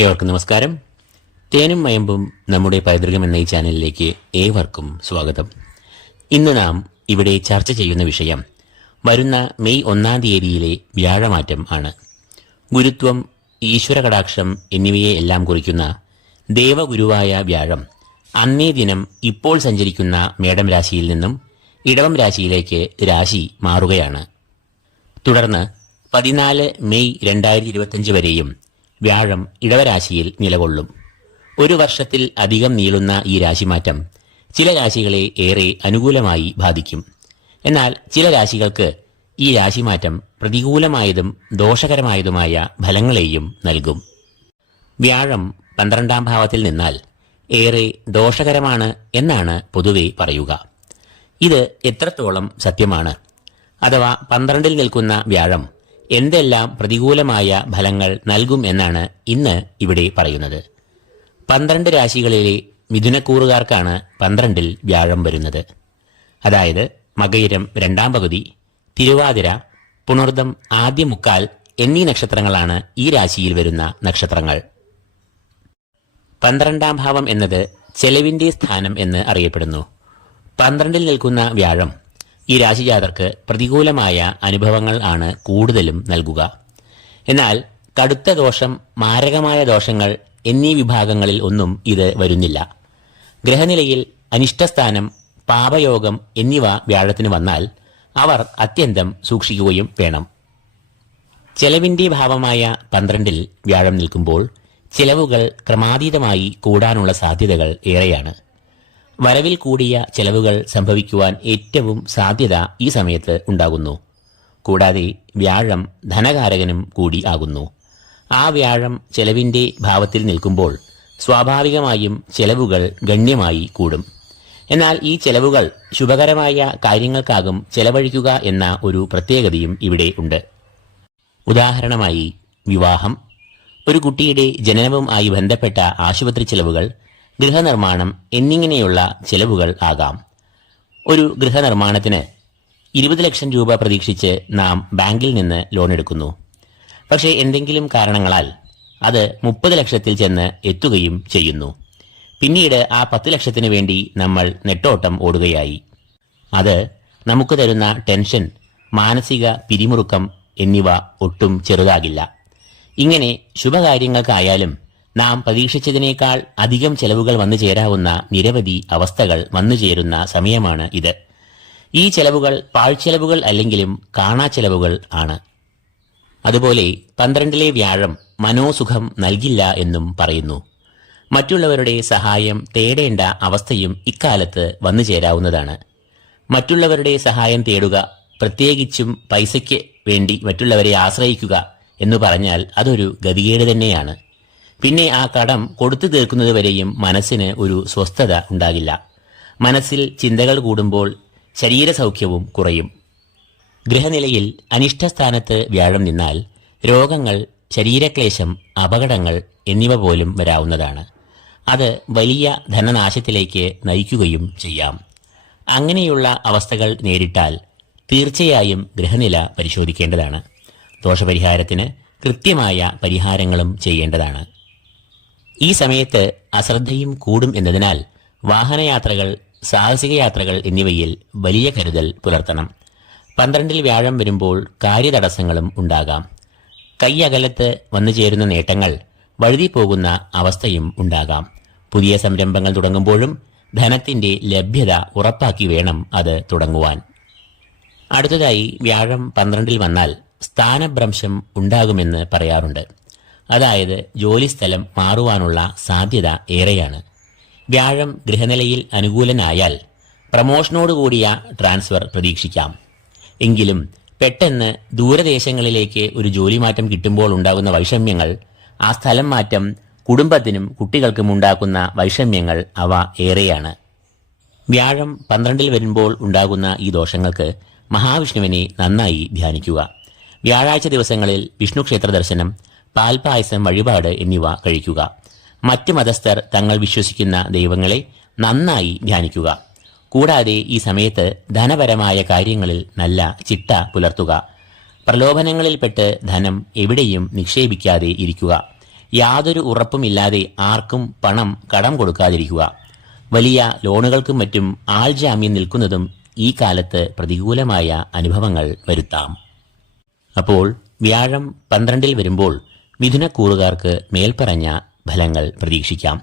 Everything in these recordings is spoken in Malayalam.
ഏവർക്കും നമസ്കാരം. തേനും മയമ്പും നമ്മുടെ പൈതൃകം എന്ന ഈ ചാനലിലേക്ക് ഏവർക്കും സ്വാഗതം. ഇന്ന് നാം ഇവിടെ ചർച്ച ചെയ്യുന്ന വിഷയം വരുന്ന മെയ് ഒന്നാം തീയതിയിലെ വ്യാഴമാറ്റം ആണ്. ഗുരുത്വം ഈശ്വര കടാക്ഷം എന്നിവയെ എല്ലാം കുറിക്കുന്ന ദേവഗുരുവായ വ്യാഴം അന്നേ ദിനം ഇപ്പോൾ സഞ്ചരിക്കുന്ന മേടം രാശിയിൽ നിന്നും ഇടവം രാശിയിലേക്ക് രാശി മാറുകയാണ്. തുടർന്ന് പതിനാല് മെയ് രണ്ടായിരത്തി ഇരുപത്തിയഞ്ച് വരെയും വ്യാഴം ഇടവരാശിയിൽ നിലകൊള്ളും. ഒരു വർഷത്തിൽ അധികം നീളുന്ന ഈ രാശിമാറ്റം ചില രാശികളെ ഏറെ അനുകൂലമായി ബാധിക്കും. എന്നാൽ ചില രാശികൾക്ക് ഈ രാശിമാറ്റം പ്രതികൂലമായതും ദോഷകരമായതുമായ ഫലങ്ങളെയും നൽകും. വ്യാഴം പന്ത്രണ്ടാം ഭാവത്തിൽ നിന്നാൽ ഏറെ ദോഷകരമാണ് എന്നാണ് പൊതുവെ പറയുക. ഇത് എത്രത്തോളം സത്യമാണ്? അഥവാ പന്ത്രണ്ടിൽ നിൽക്കുന്ന വ്യാഴം എന്തെല്ലാം പ്രതികൂലമായ ഫലങ്ങൾ നൽകും എന്നാണ് ഇന്ന് ഇവിടെ പറയുന്നത്. പന്ത്രണ്ട് രാശികളിലെ മിഥുനക്കൂറുകാർക്കാണ് പന്ത്രണ്ടിൽ വ്യാഴം വരുന്നത്. അതായത് മകയിരം രണ്ടാം പകുതി തിരുവാതിര പുണർദം ആദ്യ മുക്കാൽ എന്നീ നക്ഷത്രങ്ങളാണ് ഈ രാശിയിൽ വരുന്ന നക്ഷത്രങ്ങൾ. പന്ത്രണ്ടാം ഭാവം എന്നത് ചെലവിന്റെ സ്ഥാനം എന്ന് അറിയപ്പെടുന്നു. പന്ത്രണ്ടിൽ നിൽക്കുന്ന വ്യാഴം ഈ രാശിജാതർക്ക് പ്രതികൂലമായ അനുഭവങ്ങൾ ആണ് കൂടുതലും നൽകുക. എന്നാൽ കടുത്ത ദോഷം മാരകമായ ദോഷങ്ങൾ എന്നീ വിഭാഗങ്ങളിൽ ഒന്നും ഇത് വരുന്നില്ല. ഗ്രഹനിലയിൽ അനിഷ്ടസ്ഥാനം പാപയോഗം എന്നിവ വ്യാഴത്തിന് വന്നാൽ അവർ അത്യന്തം സൂക്ഷിക്കുകയും വേണം. ചെലവിന്റെ ഭാവമായ പന്ത്രണ്ടിൽ വ്യാഴം നിൽക്കുമ്പോൾ ചെലവുകൾ ക്രമാതീതമായി കൂടാനുള്ള സാധ്യതകൾ ഏറെയാണ്. വരവിൽ കൂടിയ ചെലവുകൾ സംഭവിക്കുവാൻ ഏറ്റവും സാധ്യത ഈ സമയത്ത് ഉണ്ടാകുന്നു. കൂടാതെ വ്യാഴം ധനകാരകനും കൂടി ആകുന്നു. ആ വ്യാഴം ചെലവിന്റെ ഭാവത്തിൽ നിൽക്കുമ്പോൾ സ്വാഭാവികമായും ചെലവുകൾ ഗണ്യമായി കൂടും. എന്നാൽ ഈ ചെലവുകൾ ശുഭകരമായ കാര്യങ്ങൾക്കാകും ചെലവഴിക്കുക എന്ന ഒരു പ്രത്യേകതയും ഇവിടെ ഉണ്ട്. ഉദാഹരണമായി വിവാഹം. ഒരു കുട്ടിയുടെ ജനനവും ആയി ബന്ധപ്പെട്ട ആശുപത്രി ചെലവുകൾ ഗൃഹനിർമ്മാണം എന്നിങ്ങനെയുള്ള ചെലവുകൾ ആകാം. ഒരു ഗൃഹനിർമ്മാണത്തിന് ഇരുപത് ലക്ഷം രൂപ പ്രതീക്ഷിച്ച് നാം ബാങ്കിൽ നിന്ന് ലോൺ എടുക്കുന്നു. പക്ഷേ എന്തെങ്കിലും കാരണങ്ങളാൽ അത് മുപ്പത് ലക്ഷത്തിൽ ചെന്ന് എത്തുകയും ചെയ്യുന്നു. പിന്നീട് ആ പത്ത് ലക്ഷത്തിന് വേണ്ടി നമ്മൾ നെട്ടോട്ടം ഓടുകയായി. അത് നമുക്ക് തരുന്ന ടെൻഷൻ മാനസിക പിരിമുറുക്കം എന്നിവ ഒട്ടും ചെറുതാകില്ല. ഇങ്ങനെ ശുഭകാര്യങ്ങൾക്കായാലും നാം പ്രതീക്ഷിച്ചതിനേക്കാൾ അധികം ചെലവുകൾ വന്നു ചേരാവുന്ന നിരവധി അവസ്ഥകൾ വന്നു ചേരുന്ന സമയമാണ് ഇത്. ഈ ചെലവുകൾ പാഴ്ചെലവുകൾ അല്ലെങ്കിലും കാണാ ചെലവുകൾ ആണ്. അതുപോലെ പന്ത്രണ്ടിലെ വ്യാഴം മനോസുഖം നൽകില്ല എന്നും പറയുന്നു. മറ്റുള്ളവരുടെ സഹായം തേടേണ്ട അവസ്ഥയും ഇക്കാലത്ത് വന്നു ചേരാവുന്നതാണ്. മറ്റുള്ളവരുടെ സഹായം തേടുക പ്രത്യേകിച്ചും പൈസയ്ക്ക് വേണ്ടി മറ്റുള്ളവരെ ആശ്രയിക്കുക എന്ന് പറഞ്ഞാൽ അതൊരു ഗതികേട് തന്നെയാണ്. പിന്നെ ആ കടം കൊടുത്തു തീർക്കുന്നത് വരെയും മനസ്സിന് ഒരു സ്വസ്ഥത ഉണ്ടാകില്ല. മനസ്സിൽ ചിന്തകൾ കൂടുമ്പോൾ ശരീരസൗഖ്യവും കുറയും. ഗൃഹനിലയിൽ അനിഷ്ടസ്ഥാനത്ത് വ്യാഴം നിന്നാൽ രോഗങ്ങൾ ശരീരക്ലേശം അപകടങ്ങൾ എന്നിവ പോലും വരാവുന്നതാണ്. അത് വലിയ ധനനാശത്തിലേക്ക് നയിക്കുകയും ചെയ്യാം. അങ്ങനെയുള്ള അവസ്ഥകൾ നേരിട്ടാൽ തീർച്ചയായും ഗൃഹനില പരിശോധിക്കേണ്ടതാണ്. ദോഷപരിഹാരത്തിന് കൃത്യമായ പരിഹാരങ്ങളും ചെയ്യേണ്ടതാണ്. ഈ സമയത്ത് അശ്രദ്ധയും കൂടും എന്നതിനാൽ വാഹനയാത്രകൾ സാഹസിക യാത്രകൾ എന്നിവയിൽ വലിയ കരുതൽ പുലർത്തണം. പന്ത്രണ്ടിൽ വ്യാഴം വരുമ്പോൾ കാര്യതടസ്സങ്ങളും ഉണ്ടാകാം. കൈയകലത്ത് വന്നു ചേരുന്ന നേട്ടങ്ങൾ വഴുതി പോകുന്ന അവസ്ഥയും ഉണ്ടാകാം. പുതിയ സംരംഭങ്ങൾ തുടങ്ങുമ്പോഴും ധനത്തിന്റെ ലഭ്യത ഉറപ്പാക്കി വേണം അത് തുടങ്ങുവാൻ. അടുത്തതായി വ്യാഴം പന്ത്രണ്ടിൽ വന്നാൽ സ്ഥാനഭ്രംശം ഉണ്ടാകുമെന്ന് പറയാറുണ്ട്. അതായത് ജോലിസ്ഥലം മാറുവാനുള്ള സാധ്യത ഏറെയാണ്. വ്യാഴം ഗൃഹനിലയിൽ അനുകൂലനായാൽ പ്രമോഷനോടുകൂടിയ ട്രാൻസ്ഫർ പ്രതീക്ഷിക്കാം. എങ്കിലും പെട്ടെന്ന് ദൂരദേശങ്ങളിലേക്ക് ഒരു ജോലി മാറ്റം കിട്ടുമ്പോൾ ഉണ്ടാകുന്ന വൈഷമ്യങ്ങൾ ആ സ്ഥലം മാറ്റം കുടുംബത്തിനും കുട്ടികൾക്കും ഉണ്ടാക്കുന്ന വൈഷമ്യങ്ങൾ അവ ഏറെയാണ്. വ്യാഴം പന്ത്രണ്ടിൽ വരുമ്പോൾ ഉണ്ടാകുന്ന ഈ ദോഷങ്ങൾക്ക് മഹാവിഷ്ണുവിനെ നന്നായി ധ്യാനിക്കുക. വ്യാഴാഴ്ച ദിവസങ്ങളിൽ വിഷ്ണുക്ഷേത്ര ദർശനം പാൽപായസം വഴിപാട് എന്നിവ കഴിക്കുക. മറ്റ് മതസ്ഥർ തങ്ങൾ വിശ്വസിക്കുന്ന ദൈവങ്ങളെ നന്നായി ധ്യാനിക്കുക. കൂടാതെ ഈ സമയത്ത് ധനപരമായ കാര്യങ്ങളിൽ നല്ല ചിട്ട പുലർത്തുക. പ്രലോഭനങ്ങളിൽപ്പെട്ട് ധനം എവിടെയും നിക്ഷേപിക്കാതെ ഇരിക്കുക. യാതൊരു ഉറപ്പുമില്ലാതെ ആർക്കും പണം കടം കൊടുക്കാതിരിക്കുക. വലിയ ലോണുകൾക്കും മറ്റും ആൾജാമ്യം നിൽക്കുന്നതും ഈ കാലത്ത് പ്രതികൂലമായ അനുഭവങ്ങൾ വരുത്താം. അപ്പോൾ വ്യാഴം പന്ത്രണ്ടിൽ വരുമ്പോൾ മിഥുനക്കൂറുകാർക്ക് മേൽപ്പറഞ്ഞ ഫലങ്ങൾ പ്രതീക്ഷിക്കാം.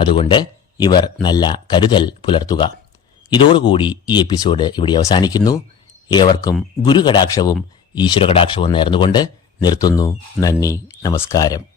അതുകൊണ്ട് ഇവർ നല്ല കരുതൽ പുലർത്തുക. ഇതോടുകൂടി ഈ എപ്പിസോഡ് ഇവിടെ അവസാനിക്കുന്നു. ഏവർക്കും ഗുരുകടാക്ഷവും ഈശ്വരകടാക്ഷവും നേർന്നുകൊണ്ട് നിർത്തുന്നു. നന്ദി നമസ്കാരം.